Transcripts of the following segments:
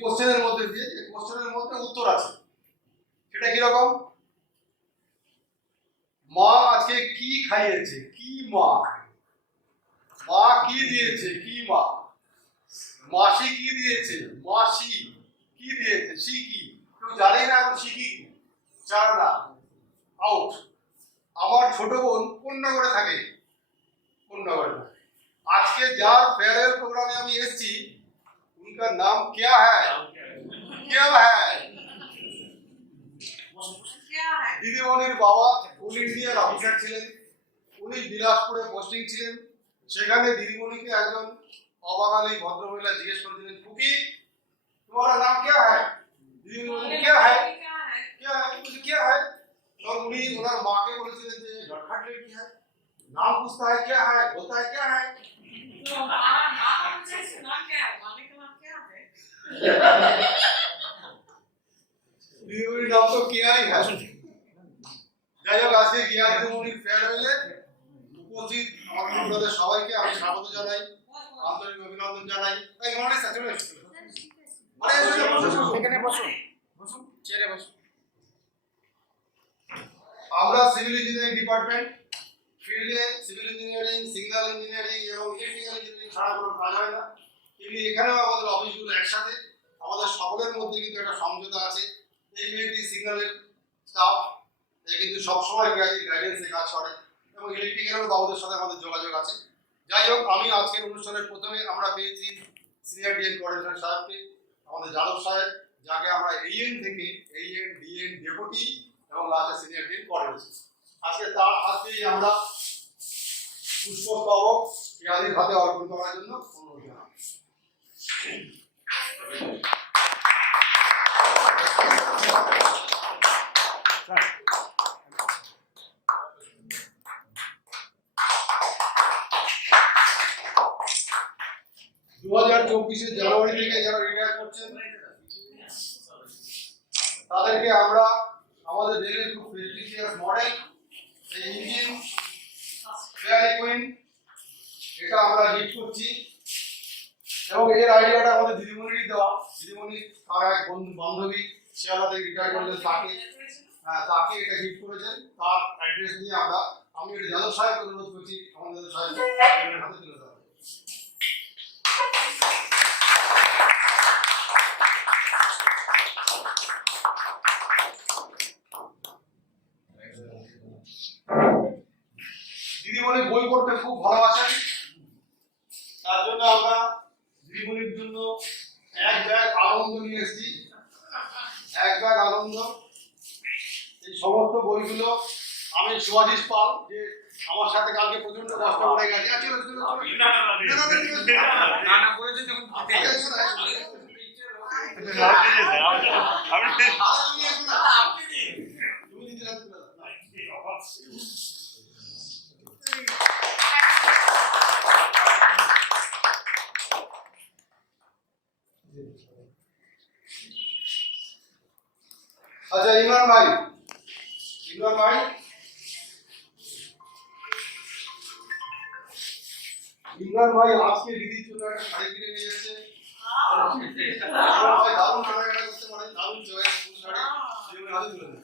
কোশ্চেনের মধ্যে দিয়ে যে কোশ্চেনের মধ্যে উত্তর আছে সেটা কি রকম মা আজকে কি খাইয়েছে কি মা মা কি দিয়েছে কি মা মাসি কি দিয়েছে মাসি কি দিয়েছে সি কি কেউ জানে না এখন শিখি কি চার না আউট আমার ছোট বোন কোন নগরে থাকে কোন नगर में आज के जार फेयरवेल प्रोग्राम में हम एसছি उनका नाम क्या है দিদিমণির বাবা কোল ইন্ডিয়ার অফিসার ছিলেন উনি বিলাসপুরে পোস্টিং ছিলেন সেখানে দিদিমণিকে একজন অবাঙালি ভদ্রমহিলা জিজ্ঞেস করেছিলেন খুকি तुम्हारा नाम क्या है দিদিমণি क्या है कुछ क्या है और उन्हीं उनर माँ के बोलेছিলেন যে लड़खट लड़की है नाम पूछता है क्या है बोलता है क्या है तो नाम से नाम क्या है माने का नाम क्या है দিদিমণির নাম তো কিয়া ही है যাই হোক আজকে কিয়া দিদিমণির ফেয়ারওয়েলে উপস্থিত আপনাদের সবাইকে আমি স্বাগত জানাই আন্তরিক অভিনন্দন জানাই এই মনে সাথে আরে এখানে বসুন চেয়ারে বসুন আমরা সিভিল ইঞ্জিনিয়ারিং ডিপার্টমেন্ট ফিল্ডে সিভিল ইঞ্জিনিয়ারিং সিগন্যাল ইঞ্জিনিয়ারিং এবং ইলেকট্রিক্যাল ইঞ্জিনিয়ারিং ছাড়া কোনো কাজ হয় না কিন্তু এখানেও আমাদের অফিসগুলো একসাথে আমাদের সকলের মধ্যে কিন্তু একটা সমঝোতা আছে এই মেয়েটি সিগন্যালের স্টাফ এ কিন্তু সবসময় গাইডেন্সে কাজ করে এবং ইলেকট্রিক্যালেরও বাবুদের সাথে আমাদের যোগাযোগ আছে যাই হোক আমি আজকের অনুষ্ঠানের প্রথমে আমরা পেয়েছি সিনিয়র ডিএন কোঅর্ডিনেটর সাহেবকে আমাদের যাদব সাহেব যাকে আমরা এইএন থেকে এইএন ডিএন ডেপুটি এবং লাস্টে সিনিয়র ডিএন কোঅর্ডিনেটর আজকে তার হাতেই আমরা পুষ্পস্তবক ইয়াদের হাতে অর্পণ করার জন্য অনুরোধ জানাই জানুয়ারি থেকে যারা রিটায়ার করছেন তাদেরকে আমরা আমাদের রেলের খুব প্রেস্টিজিয়াস মডেল এই ইঞ্জিন ফেয়ারি কুইন এটা আমরা গিফট করছি এবং এর আইডিয়াটা আমাদের দিদিমণিরই দেওয়া দিদিমণি তার এক বন্ধু বান্ধবী শিয়ালদা থেকে রিটায়ার করলেন তাকে এটা গিফট করেছেন তার অ্যাড্রেস নিয়ে আমি এটা যাদব সাহেবকে অনুরোধ করছি আমাদের যাদব সাহেব হাতে তুলে দেওয়া দিদিমণি বই পড়তে খুব ভালোবাসেন তার জন্য আমরা দিদিমণির জন্য এক ব্যাগ আনন্দ নিয়ে এসেছি এক ব্যাগ আনন্দ এই সমস্ত বইগুলো আমি সুভাষিস পাল যে আমার সাথে কালকে প্রচন্ড কষ্ট করে গেছে अच्छा इमरान भाई আজকে দিদির জন্য একটা শাড়ি কিনে নিয়ে এসেছে ইমরান ভাই দারুণ কেনাকাটা করতে পারেন দারুণ চয়েস ফুল শাড়ি জীবনে হাতে তুলে দেন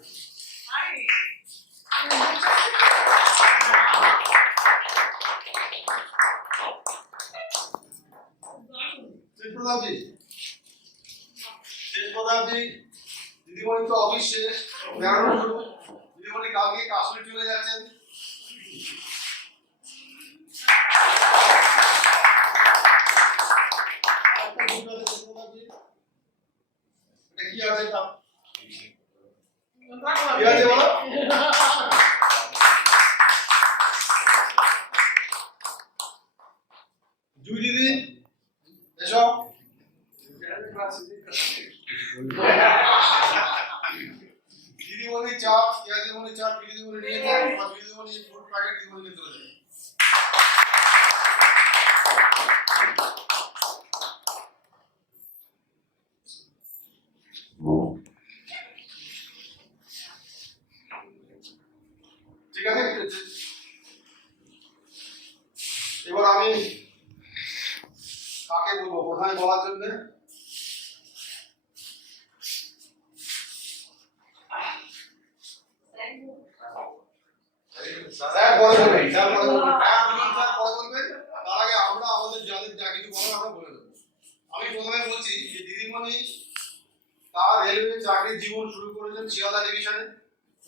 প্রতাপজি দিদিমণি তো অফিস শেষ বেড়ানো শুরু দিদিমণি কালকে কাশ্মীর চলে যাচ্ছেন কি আছে বলো জুই দিদি এসব দিদিমণি চাপ দিদিমণি চাপ দিদিমণি নিয়ে যান দিদিমণি ফুড প্যাকেট দিদিমণিকে চলে যায় ঠিক আছে এবার আমি কাকে বলবো প্রধান বলার জন্য পরে বলবেন, স্যার পরে বলবেন, স্যার পরে বলবেন। তার আগে আমরা আমাদের যাদের যা কিছু বলার আমরা বলে দেবো। আমি প্রথমে বলছি যে দিদিমণি তার রেলওয়ে চাকরির জীবন শুরু করেছেন শিয়ালদা ডিভিশনে,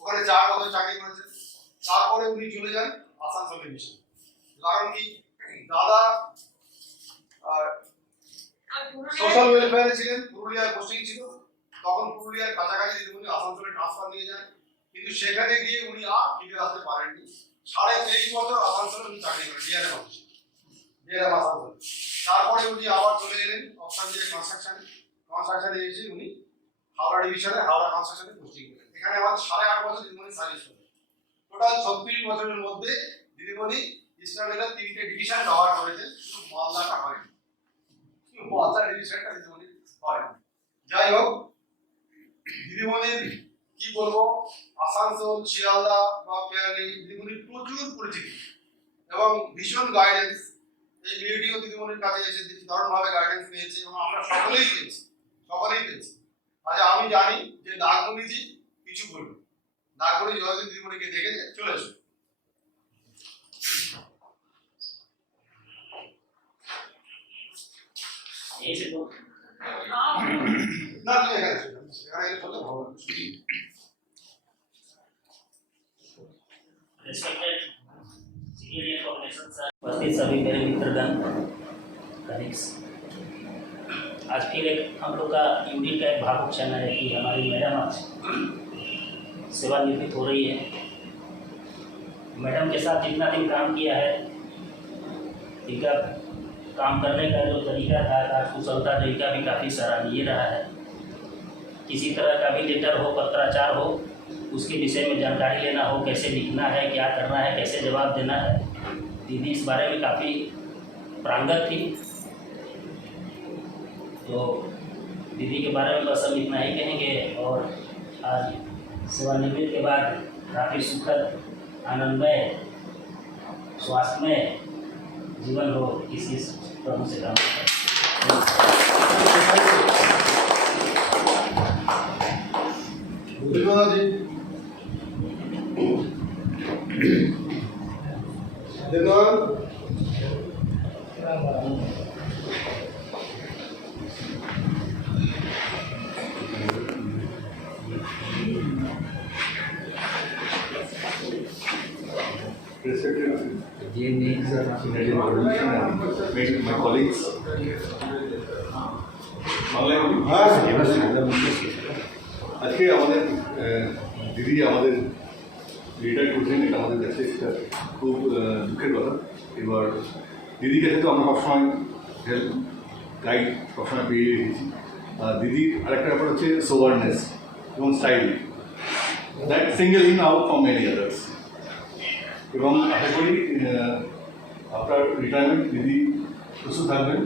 ওখানে 4 বছর চাকরি করেছেন। তারপরে উনি চলে যান আসানসোল ডিভিশন। কারণ কি, দাদা সোশ্যাল ওয়েলফেয়ারে ছিলেন, পুরুলিয়ার পোস্টিং ছিল, তখন পুরুলিয়ার কাছাকাছি দিদিমণি আসানসোলে ট্রান্সফার নিয়ে যান, কিন্তু সেখানে গিয়ে উনি আর ফিরে আসতে পারেননি। 23.5 বছর আসানসোলে উনি চাকরি করেন ডিআরএম অফিসে, ডিআরএম আসানসোল। তারপরে উনি আবার চলে এলেন অপশন দিয়ে কনস্ট্রাকশনে এসে উনি হাওড়া ডিভিশনে হাওড়া কনস্ট্রাকশনে পোস্টিং করেন। এখানে আমার 8.5 বছর দিদিমণি সার্ভিস করেন। টোটাল 36 বছরের মধ্যে দিদিমণি ইস্টার্ন রেলের 3টে ডিভিশন কভার করেছেন, শুধু মালদাটা হয়নি, মালদা ডিভিশনটা দিদিমণি করেন। যাই হোক, দিদিমণির কি বলবো, আসানসোল, শিয়ালদা বা পেয়ালি দিদিমণির প্রচুর পরিচিতি এবং ভীষণ গাইডেন্স। এই ভিডিও দিদিমণির কাছে এসে দারুণভাবে গাইডেন্স পেয়েছে এবং আমরা সকলেই পেয়েছি। আচ্ছা, আমি জানি যে নাগমণিজি কিছু বলবে। নাগমণি যতদিন দিদিমণিকে দেখেছে, চলে এসো। না, তুমি এখানে এসো, এখানে এসে বললে ভালো হবে। Respected civil information sir, उपस्थित सभी मेरे मित्रगण, कलीग्स, आज फिर एक हम लोग का यूनिट का एक भावुक क्षण है कि हमारी मैडम आज सेवानिवृत्त हो रही है। मैडम के साथ जितना दिन काम किया है, इनका काम करने का जो तरीका था, कुशलता जो इनका भी काफ़ी सराहनीय रहा है। किसी तरह का भी लेटर हो, पत्राचार हो, उसके विषय में जानकारी लेना हो, कैसे लिखना है, क्या करना है, कैसे जवाब देना है, दीदी इस बारे में काफ़ी प्रांगत थी। तो दीदी के बारे में बस हम इतना ही कहेंगे और आज सेवानिवृत्ति के बाद काफ़ी सुखद, आनंदमय, स्वास्थ्यमय जीवन हो, इसी प्रभु से काम धन्यवाद जी। धन्यवाद। My colleagues, আজকে আমাদের দিদি আমাদের রিটায়ার করছেন, এটা আমাদের কাছে একটা খুব দুঃখের কথা। এবার দিদির কাছে তো আমরা সবসময় হেল্প গাইড সবসময় পেয়ে রেখেছি। দিদির আরেকটা ব্যাপার হচ্ছে সোভারনেস এবং style, that single in out from many others. এবং আশা করি আপনার রিটায়ারমেন্ট দিদি সুস্থ থাকবেন,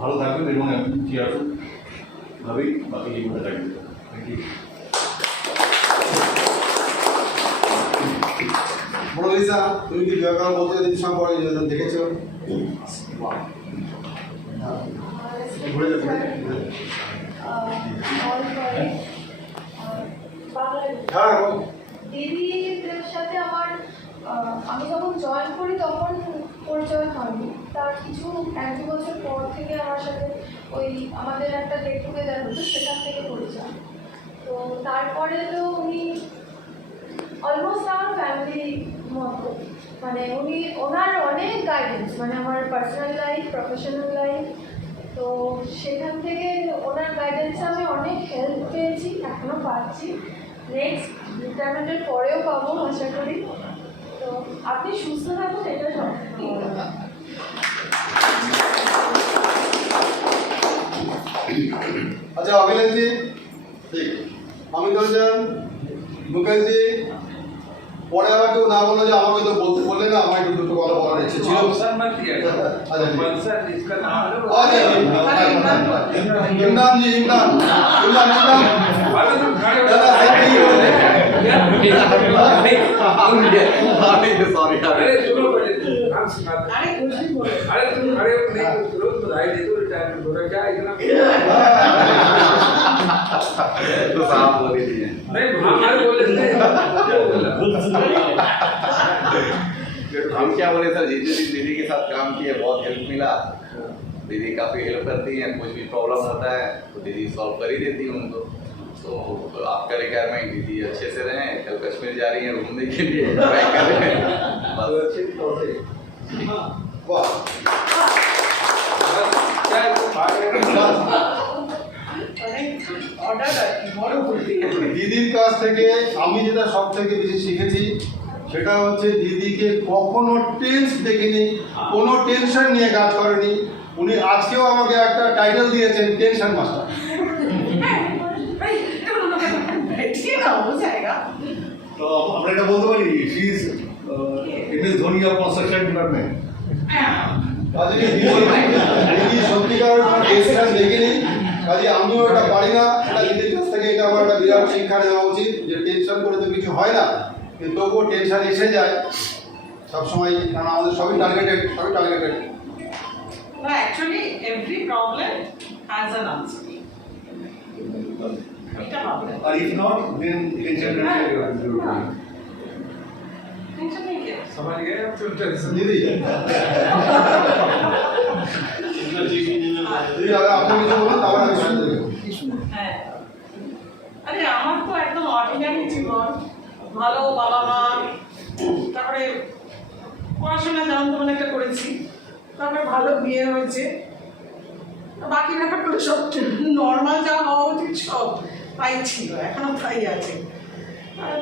ভালো থাকবেন এবং একদম কেয়ারফুলভাবেই বাকি জীবনে থাকবেন। Thank you. মোনালিসা, তুমি কি ব্যাপার বলতে দিদি সম্পর্কে দেখেছো? ঘুরে যাবে। হ্যাঁ, দিদিদের সাথে আমার আমি যখন জয়েন করি তখন পরিচয় হয়নি, তার কিছু 1-2 বছর পর থেকে আমার সাথে ওই আমাদের একটা গেট টুগেদার হতো, সেখান থেকে পরিচয়। তো তারপরে তো উনি অলমোস্ট আমার ফ্যামিলি মতো, মানে ওনার অনেক গাইডেন্স, মানে আমার পার্সোনাল লাইফ, প্রফেশনাল লাইফ, তো সেখান থেকে ওনার গাইডেন্সে আমি অনেক হেল্প পেয়েছি, এখনও পাচ্ছি, নেক্সট রিটায়ারমেন্টের পরেও পাবো আশা করি। তো আপনি সুস্থ থাকুন, এটা সব। আচ্ছা, অভিলাষজি, ঠিক, অমিত রঞ্জন, মুখার্জি, পরে আবার কেউ না বললো যে আমাকে তো বললে না, আমার একটু দুটো কথা বলার ইচ্ছে ছিল। ইমরান জি, ইমরান तो साहब बोल दिए नहीं हमारे बोले थे क्या बोले सर, जितने दिन दीदी के साथ काम किए बहुत हेल्प मिला। दीदी काफ़ी हेल्प करती हैं, कुछ भी प्रॉब्लम होता है तो दीदी सॉल्व कर ही देती हैं उनको। तो आपका रिक्वायरमेंट दीदी अच्छे से रहें, कल कश्मीर जा रही हैं घूमने के लिए, ट्राई कर रहे हैं बस अच्छे तौर से। বাহ দিদির কাছ থেকে আমি যেটা সব থেকে বেশি শিখেছি সেটা হচ্ছে দিদিকে কখনো টেন্স দেখিনি, কোনো টেনশন নিয়ে কাজ করেনি। উনি আজকেও আমাকে একটা টাইটেল দিয়েছেন, টেনশন মাস্টার। তো আমরা এটা বলতে পারি she is MS Dhoni of construction department. কাজে দিদি সত্যিকার টেনশন দেখিনি, কাজে আমিও এটা পারি না। এটা দিদির কাছ থেকে এটা আমার একটা বিরাট শিক্ষা নেওয়া উচিত যে টেনশন করে তো কিছু হয় না, কিন্তু তবুও টেনশন এসে যায় সবসময়, কারণ আমাদের সবই targeted. No, actually, every problem has an answer. এটা ভাবলে আর if not then tension tension নেই কে দিদি দিদি আগে আপনি কিছু বলুন, তারপর আমি শুনতে দেবো। হ্যাঁ, আরে আমার তো একদম অর্ডিনারি জীবন, ভালো বাবা মা, তারপরে পড়াশোনা যেমন তেমন একটা করেছি, তারপরে ভালো বিয়ে হয়েছে, বাকি ব্যাপারগুলো সব নর্মাল যা হওয়া উচিত সব তাই ছিল, এখনো তাই আছে। আর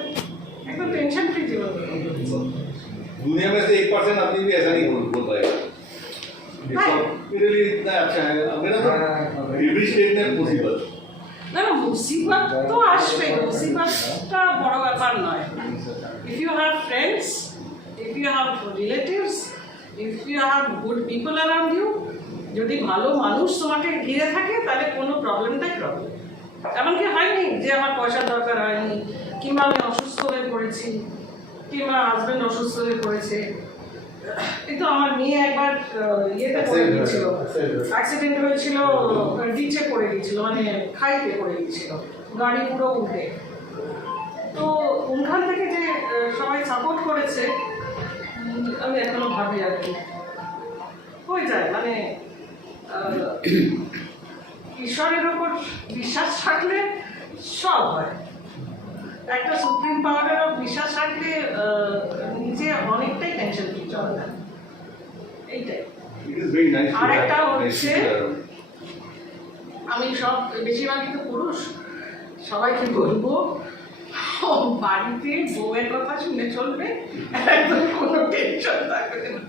একদম টেনশন ফ্রি জীবন। दुनिया में से 1% आदमी भी ऐसा नहीं बोल पाएगा। रियली इतना अच्छा है, मेरा तो एवरी स्टेट में पॉसिबल। না না, মুসিবত তো আসবে, মুসিবতটা বড় ব্যাপার নয়। If you have friends, if you have relatives, if you have good people around you, যদি ভালো মানুষ তোমাকে ঘিরে থাকে তাহলে কোনো প্রবলেমটাই প্রবলেম। এমনকি হয়নি যে আমার পয়সার দরকার হয়নি, কিংবা আমি অসুস্থ হয়ে পড়েছি, কিংবা হাজব্যান্ড অসুস্থ হয়ে পড়েছে। কিন্তু আমার মেয়ে একবার ইয়েতে পড়ে গিয়েছিল, অ্যাক্সিডেন্ট হয়েছিল, ডিচে পড়ে গিয়েছিল, মানে খাইতে পড়ে গিয়েছিল, গাড়ি পুরো উল্টে। তো ওখান থেকে যে সবাই সাপোর্ট করেছে, আমি এখনো ভাবি আর কি হয়ে যায়, মানে ঈশ্বরের ওপর বিশ্বাস থাকলে সব হয়। একটা সুপ্রিম পাওয়ারের বিশ্বাস রাখলে নিজে অনেকটাই টেনশন ফ্রি চলে যায়, এইটাই। It is very nice. আর একটা হচ্ছে আমি সব বেশিরভাগই তো পুরুষ, সবাইকে বলবো বাড়িতে বউয়ের কথা শুনে চলবে, একদম কোনো টেনশন থাকবে না।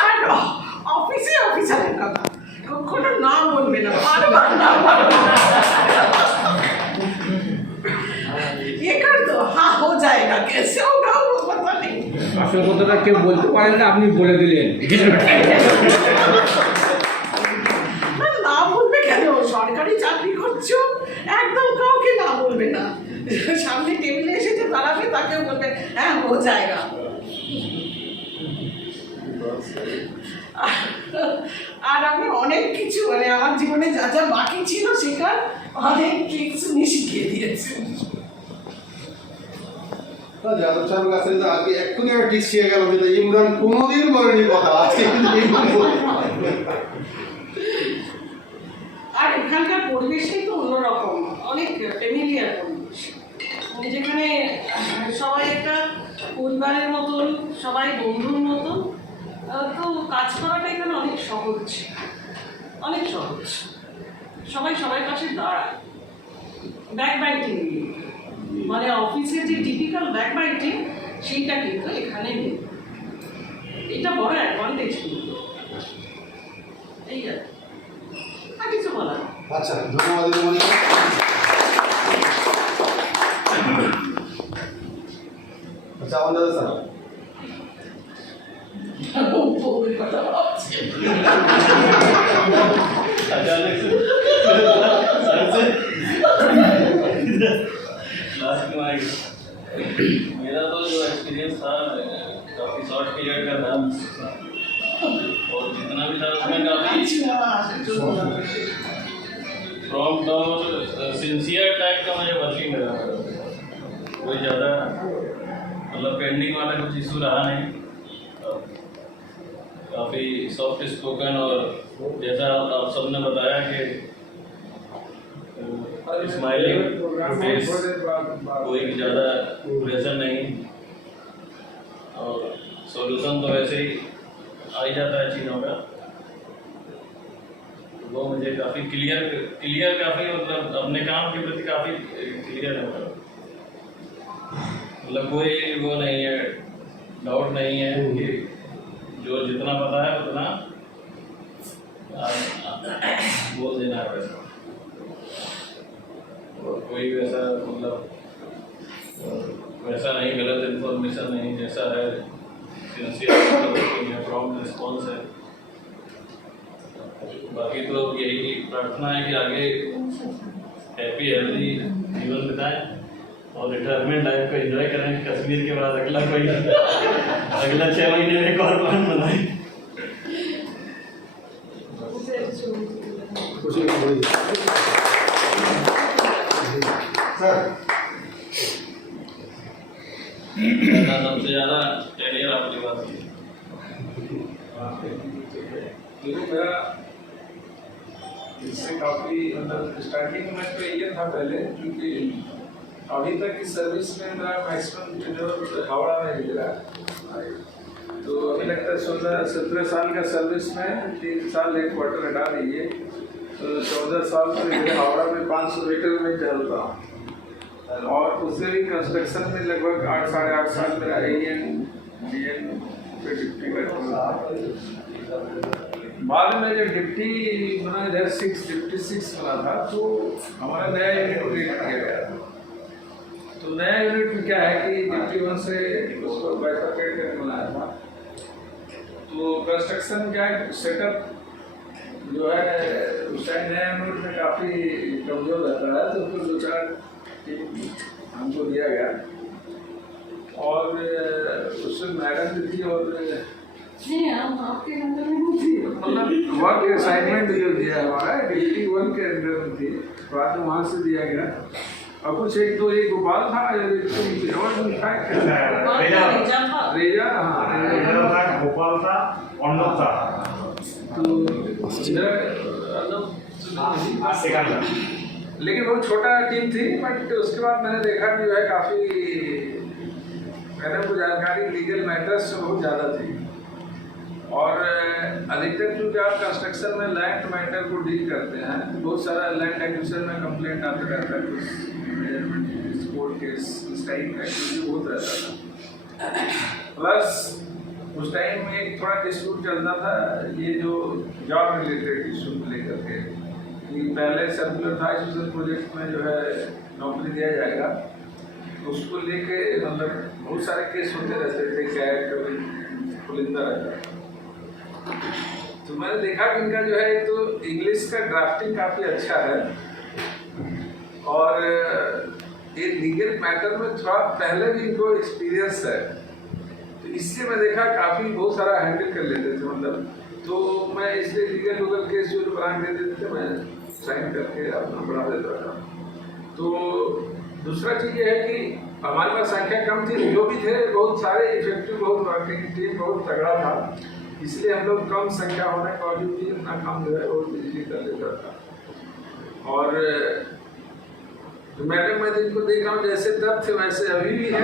আর অফিসে অফিসারের কথা কখনো না বলবে না, বারবার না বলবে না। ये कर दो, हाँ हो जाएगा, कैसे होगा वो पता नहीं। আসল কথাটা কেউ বলতে পারেন না, আপনি বলে দিলেন। না বলবে কেন? সরকারি চাকরি করছো, একদম কাউকে না বলবে না। সামনে টেবিলে এসে যে দাঁড়াবে তাকেও বলবে হ্যাঁ হো জায়গা। আর আমি অনেক কিছু, মানে আমার জীবনে যা যা বাকি ছিল শেখার, অনেক ট্রিক্স উনি শিখিয়ে দিয়েছেন। যাদব সাহেবের কাছে তো আগে এক্ষুনি একটা টিক্স শিখে গেল, যেটা ইমরান কোনোদিন বলেনি কথা, আজকে কিন্তু ইমরান বলে। আর এখানকার পরিবেশটাই তো অন্যরকম, অনেক ফ্যামিলিয়ার পরিবেশ, যেখানে সবাই একটা পরিবারের মতন, সবাই বন্ধুর মতন। তো কাজ করাটা এখানে অনেক সহজ, অনেক সহজ। সবাই সবার পাশে দাঁড়ায়, ব্যাক বাইটিং, মানে অফিসে যে টিপিক্যাল ব্যাক বাইটিং সেইটা কিন্তু এখানে নেই। এটা বড় অ্যাডভান্টেজ কিন্তু, এই আর কিছু বলার। আচ্ছা, ধন্যবাদ দিদিমণি। আচ্ছা, আমাদের স্যার বউয়ের কথা ভাবছি। मेरा तो जो एक्सपीरियंस था काफ़ी शॉर्ट पीरियड का था, और जितना भी था उसमें काफ़ी प्रॉम्प्ट और सिंसियर टाइप का मुझे वर्किंग लगा कोई ज़्यादा मतलब पेंडिंग वाला कुछ इशू रहा नहीं। काफ़ी सॉफ्ट स्पोकन और जैसा आप सबने बताया कि स्माइलिंग फेस, कोई ज़्यादा प्रेशर नहीं और सॉल्यूशन तो वैसे ही आ ही जाता है चीज़ों का। वो मुझे काफ़ी क्लियर काफ़ी मतलब अपने काम के प्रति काफ़ी क्लियर है मतलब कोई वो नहीं है, डाउट नहीं है कि जो जितना पता है उतना बोल देना है वैसा। और कोई वैसा मतलब वैसा नहीं, गलत इन्फॉर्मेशन नहीं, जैसा है सिंसियर प्रॉम्प्ट रिस्पॉन्स है। बाकी तो यही प्रार्थना है कि आगे हैप्पी हेल्दी जीवन बिताएं और रिटायरमेंट लाइफ को एंजॉय करें। कश्मीर के बाद अगला 6 महीने में एक और प्लान बनाएं। सबसे ज़्यादा टेनियर आपकी बात की। देखो मेरा इससे काफ़ी मतलब स्टार्टिंग में तो ये था पहले, क्योंकि अभी तक की सर्विस में मेरा मैक्सिमम टेन्योर हावड़ा में ही रहा। तो अभी लगता है 16-17 साल का सर्विस में 3 साल एक क्वार्टर हटा दीजिए तो 14 साल से मेरे हावड़ा में 500 मीटर में चलता हूँ और उससे भी कंस्ट्रक्शन में लगभग 8-8.5 साल मेरा AN DN पे डिप्टी का। बाद में जब डिप्टी बना इधर डिप्टी 6 बना था तो हमारा नया यूनिट क्रिएट किया गया था। तो नया यूनिट में क्या है कि डिप्टी 1 से उसको बाइफरकेट करके बनाया था। तो कंस्ट्रक्शन क्या है सेटअप जो है उस टाइम नया यूनिट में काफ़ी कमजोर रहता है, तो फिर 2-4 हमको दिया गया और उससे मैडम भी थी और मतलब वर्क असाइनमेंट जो दिया हमारा डिप्टी 1 के अंडर में थी, बाद में वहाँ से दिया गया। और कुछ 1-2 एक गोपाल था रेजा, हाँ गोपाल था, अर्नब था, तो लेकिन बहुत छोटा टीम थी। बट उसके बाद मैंने देखा कि जो है काफ़ी मैडम को जानकारी लीगल मैटर्स से बहुत ज़्यादा थी और अधिकतर क्योंकि आप कंस्ट्रक्शन में लैंड मैटर को डील करते हैं तो बहुत सारा लैंड एक्विजिशन में कंप्लेंट आता रहता है, कुछ कोर्ट केस इस टाइप का बहुत रहता था। प्लस उस टाइम में एक थोड़ा डिस्प्यूट चलता था ये जो जॉब रिलेटेड इशू को लेकर के कि पहले सर्कुलर था सोशल प्रोजेक्ट में जो है नौकरी दिया जाएगा, उसको लेके मतलब बहुत सारे केस होते रहते थे, कैट पुलिंदा रहता। तो मैंने देखा कि इनका जो है तो इंग्लिश का ड्राफ्टिंग काफ़ी अच्छा है और ये लीगल मैटर में थोड़ा पहले भी इनको एक्सपीरियंस है, तो इससे मैं देखा काफ़ी बहुत सारा हैंडल कर लेते थे मतलब। तो मैं इसलिए लीगल केस जो बना दे देते थे मैं साइन करके अपना बढ़ा देता था। तो दूसरा चीज़ ये है कि हमारे पास संख्या कम थी, जो भी थे बहुत सारे इफेक्टिव, बहुत वर्किंग टीम बहुत तगड़ा था, इसलिए हम लोग कम संख्या होने के बावजूद भी अपना काम जो है बहुत इजीली कर लेता था। और तो मैडम मैं जिनको देख रहा हूँ जैसे तब थे वैसे अभी भी है।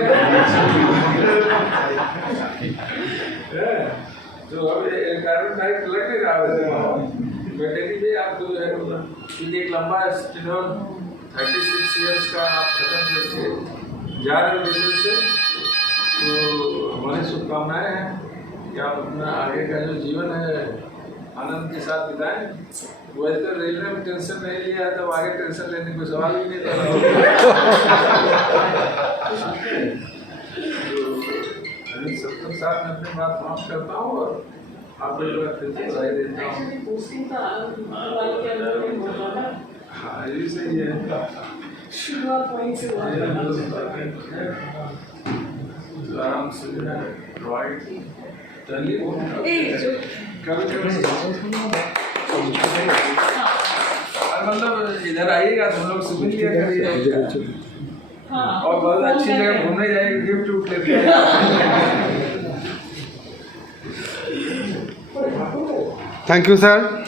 तो अब रिटायरमेंट लगेगा बेटे भी आपको जो है मतलब एक लंबा टेन्योर 36 ईयर्स का आप खत्म करके जा रहे हो बिजनेस से, तो हमारी शुभकामनाएं हैं कि आप अपना आगे का जो जीवन है आनंद के साथ बिताएं। वैसे तो रेलवे में टेंशन नहीं लिया है तो आगे टेंशन लेने को सवाल ही नहीं था। सबके साथ मैं अपनी बात समाप्त करता हूँ और आपको जो है फिर से बधाई देता हूँ। हाँ ये सही है। आराम से जो है राइट चलिए कभी मतलब इधर आइएगा तो हम लोग से मिल लिया करिए हाँ, और बहुत अच्छी फोन जगह करें। घूमने जाएंगे, गिफ्ट उफ्ट लेके आएंगे। Thank you sir.